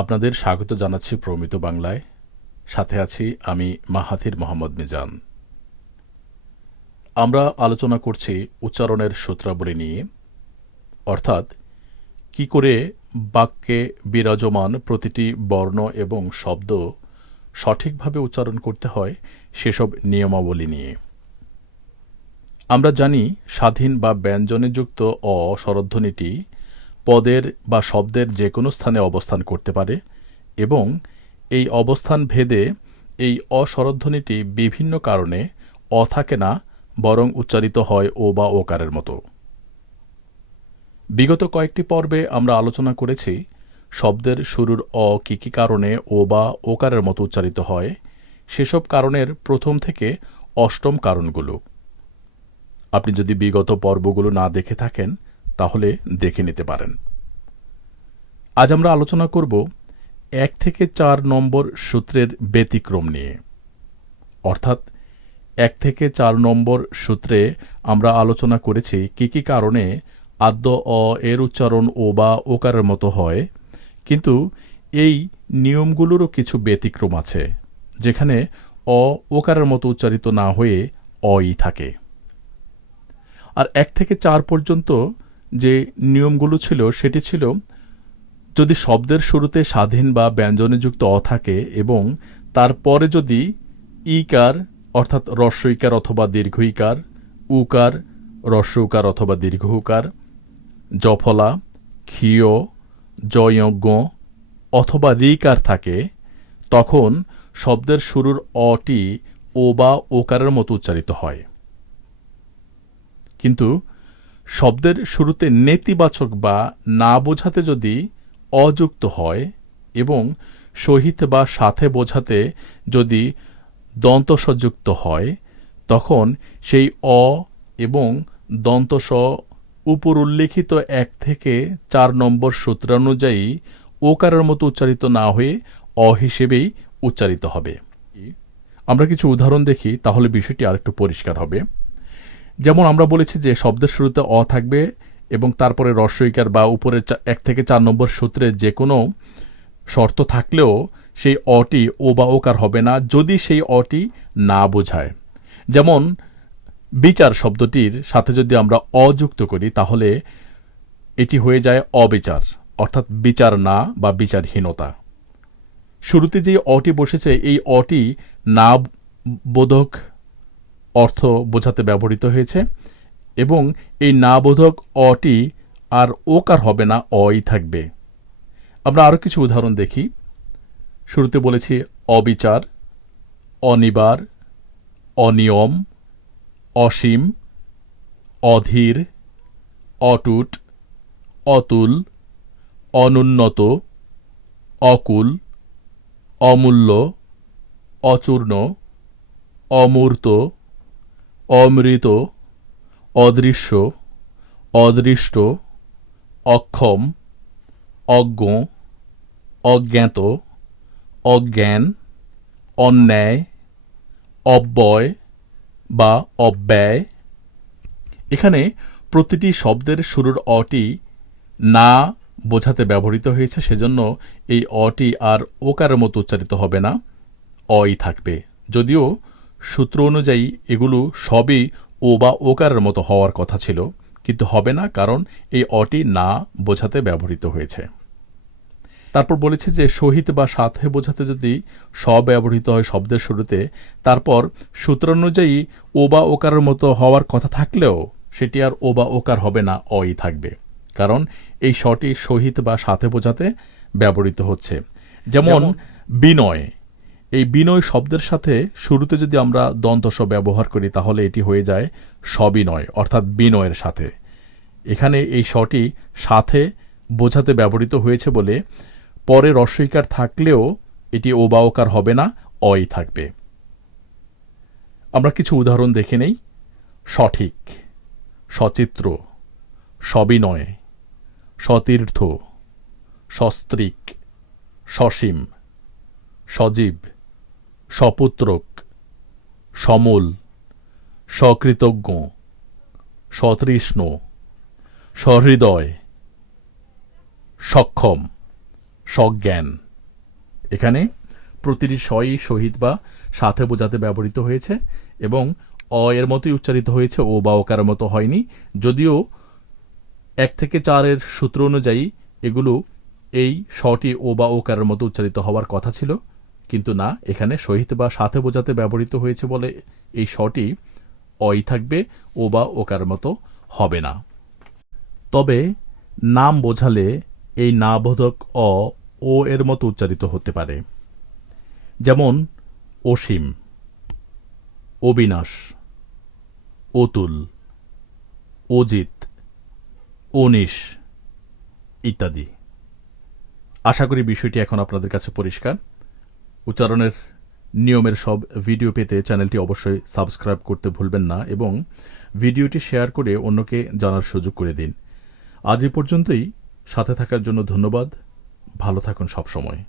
আপনাদের স্বাগত জানাচ্ছি প্রমিত বাংলায়। সাথে আছি আমি মাহাথির মোহাম্মদ মিজান। আমরা আলোচনা করছি উচ্চারণের সূত্রাবলী নিয়ে, অর্থাৎ কি করে বাক্যে বিরাজমান প্রতিটি বর্ণ এবং শব্দ সঠিকভাবে উচ্চারণ করতে হয় সেসব নিয়মাবলী নিয়ে। আমরা জানি স্বাধীন বা ব্যঞ্জনে যুক্ত অ পদের বা শব্দের যে কোনো স্থানে অবস্থান করতে পারে এবং এই অবস্থান ভেদে এই অস্বরধ্বনিটি বিভিন্ন কারণে অ থাকে না, বরং উচ্চারিত হয় ও বা ওকারের মতো। বিগত কয়েকটি পর্বে আমরা আলোচনা করেছি শব্দের শুরুর অ কী কী কারণে ও বা ওকারের মতো উচ্চারিত হয়, সেসব কারণের প্রথম থেকে অষ্টম কারণগুলো। আপনি যদি বিগত পর্বগুলো না দেখে থাকেন তাহলে দেখে নিতে পারেন। আজ আমরা আলোচনা করব এক থেকে চার নম্বর সূত্রের ব্যতিক্রম নিয়ে। অর্থাৎ এক থেকে চার নম্বর সূত্রে আমরা আলোচনা করেছি কি কি কারণে আদ্য অ এর উচ্চারণ ও বা ওকারের মতো হয়, কিন্তু এই নিয়মগুলোরও কিছু ব্যতিক্রম আছে, যেখানে অ ওকারের মতো উচ্চারিত না হয়ে অই থাকে। আর এক থেকে চার পর্যন্ত যে নিয়মগুলো ছিল, সেটি ছিল যদি শব্দের শুরুতে স্বাধীন বা ব্যঞ্জনযুক্ত অ থাকে এবং তারপরে যদি ইকার, অর্থাৎ রস্বইকার অথবা দীর্ঘইকার, উকার, রস্যউকার অথবা দীর্ঘ উকার জফলা, ক্ষীয়, জয়জ্ঞ অথবা রিকার থাকে, তখন শব্দের শুরুর অটি ও বা ওকারের মতো উচ্চারিত হয়। কিন্তু শব্দের শুরুতে নেতিবাচক বা না বোঝাতে যদি অযুক্ত হয় এবং সহিত বা সাথে বোঝাতে যদি দন্তস্বযুক্ত হয়, তখন সেই অ এবং দন্তস উপর উল্লেখিত এক থেকে চার নম্বর সূত্রানুযায়ী ওকারের মতো উচ্চারিত না হয়ে অ হিসেবেই উচ্চারিত হবে। আমরা কিছু উদাহরণ দেখি, তাহলে বিষয়টি আরেকটু পরিষ্কার হবে। যেমন আমরা বলেছি যে শব্দের শুরুতে অ থাকবে এবং তারপরে রস্বইকার বা উপরে এক থেকে চার নম্বর সূত্রে যে কোনো শর্ত থাকলেও সেই অটি ও বা ওকার হবে না যদি সেই অটি না বোঝায়। যেমন বিচার শব্দটির সাথে যদি আমরা অযুক্ত করি তাহলে এটি হয়ে যায় অবিচার, অর্থাৎ বিচার না বা বিচারহীনতা। শুরুতে যে অটি বসেছে, এই অটি না বোধক অর্থ বোঝাতে ব্যবহৃত হয়েছে এবং এই না বোধক অটি আর ওকার হবে না, অই থাকবে। আমরা আরও কিছু উদাহরণ দেখি। শুরুতে বলেছি অবিচার, অনিবার, অনিয়ম, অসীম, অধীর, অটুট, অতুল, অনুন্নত, অকুল, অমূল্য, অচূর্ণ, অমূর্ত অমৃত, অদৃশ্য, অদৃষ্ট, অক্ষম, অজ্ঞ, অজ্ঞাত, অজ্ঞান, অন্যায়, অব্যয় বা অব্যয়। এখানে প্রতিটি শব্দের শুরুর অটি না বোঝাতে ব্যবহৃত হয়েছে, সেজন্য এই অটি আর ওকারের মতো উচ্চারিত হবে না। অই থাকবে। যদিও সূত্র অনুযায়ী এগুলো সবই ও বা ওকারের মতো হওয়ার কথা ছিল কিন্তু হবে না কারণ এই অটি না বোঝাতে ব্যবহৃত হয়েছে। তারপর বলেছে যে শহীদ বা সাথে বোঝাতে যদি স ব্যবহৃত হয় শব্দের শুরুতে তারপর সূত্র অনুযায়ী ও বা ওকারের মতো হওয়ার কথা থাকলেও সেটি আর ও বা ওকার হবে না অই থাকবে। কারণ এই শটি শহীদ বা সাথে বোঝাতে ব্যবহৃত হচ্ছে। যেমন বিনয় এই বিনয় শব্দের সাথে শুরুতে যদি আমরা দন্তস ব্যবহার করি, তাহলে এটি হয়ে যায় সবিনয়, অর্থাৎ বিনয়ের সাথে। এখানে এই শটি সাথে বোঝাতে ব্যবহৃত হয়েছে বলে, পরে রস্বইকার থাকলেও এটি ওবাওকার হবে না, অই থাকবে। আমরা কিছু উদাহরণ দেখে নেই। সঠিক, সচিত্র, সবিনয়, সতীর্থ, সস্ত্রিক, সসীম, সজীব। সপুত্রক সমল সকৃতজ্ঞ সতৃষ্ণ, সহৃদয়, সক্ষম, সজ্ঞান। এখানে প্রতিটি স্বই শহীদ বা সাথে বোঝাতে ব্যবহৃত হয়েছে এবং অ এর মতোই উচ্চারিত হয়েছে, ও বা ওকার মতো হয়নি। যদিও এক থেকে চারের সূত্র অনুযায়ী এগুলো এই শটি ও বা ওকারের মতো উচ্চারিত হওয়ার কথা ছিল। কিন্তু না, এখানে শহীদ বা সাথে বোঝাতে ব্যবহৃত হয়েছে বলে এই শটি অই থাকবে, ও বা ওকার মতো হবে না। তবে নাম বোঝালে এই না বোধক অ, ও এর মতো উচ্চারিত হতে পারে। যেমন, অসীম, অবিনাশ, অতুল, অজিত, অনিশ ইত্যাদি। আশা করি বিষয়টি এখন আপনাদের কাছে পরিষ্কার। উচ্চারণের নিয়মের সব ভিডিও পেতে চ্যানেলটি অবশ্যই সাবস্ক্রাইব করতে ভুলবেন না এবং ভিডিওটি শেয়ার করে অন্যকে জানার সুযোগ করে দিন। আজ এ পর্যন্তই। সাথে থাকার জন্য ধন্যবাদ। ভালো থাকুন সবসময়।